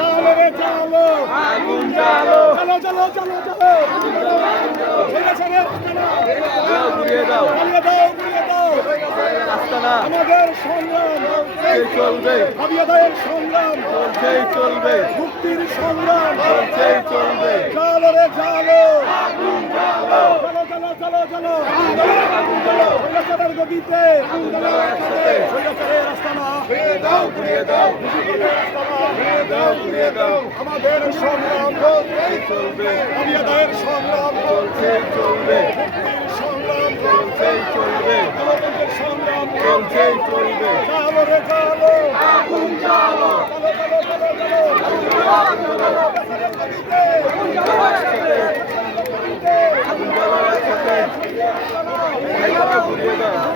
চালো রে চালো, আগুন চালো, চলো চলো চলো চলো, ছেড়ে ছেড়ে ঘুরিয়ে দাও, ঘুরিয়ে দাও, ঘুরিয়ে দাও, রাস্তা না, আমাদের সংগ্রাম চলবে, আবিয়াদের সংগ্রাম চলবে, মুক্তির সংগ্রাম চলবে, চালো রে চালো, আগুন চালো, চলো চলো চলো চলো, আগুন চালো, সৈন্যচারের গতিতে, সৈন্যচারের রাস্তা না, ঘুরিয়ে দাও, ঘুরিয়ে দাও, ঘুরিয়ে দাও, ঘুরিয়ে দাও, আমাদের সংগ্রাম চলবে, আবিয়াদের সংগ্রাম চলবে, মুক্তির সংগ্রাম চলবে, গণতন্ত্রের সংগ্রাম চলবে, চালো রে চালো, আগুন চালো, চলো চলো চলো চলো, আগুন চালো, সৈন্যচারের গতিতে, আগুন চালো, একসাথে, ঘুরিয়ে দাও, ঘুরিয়ে দাও,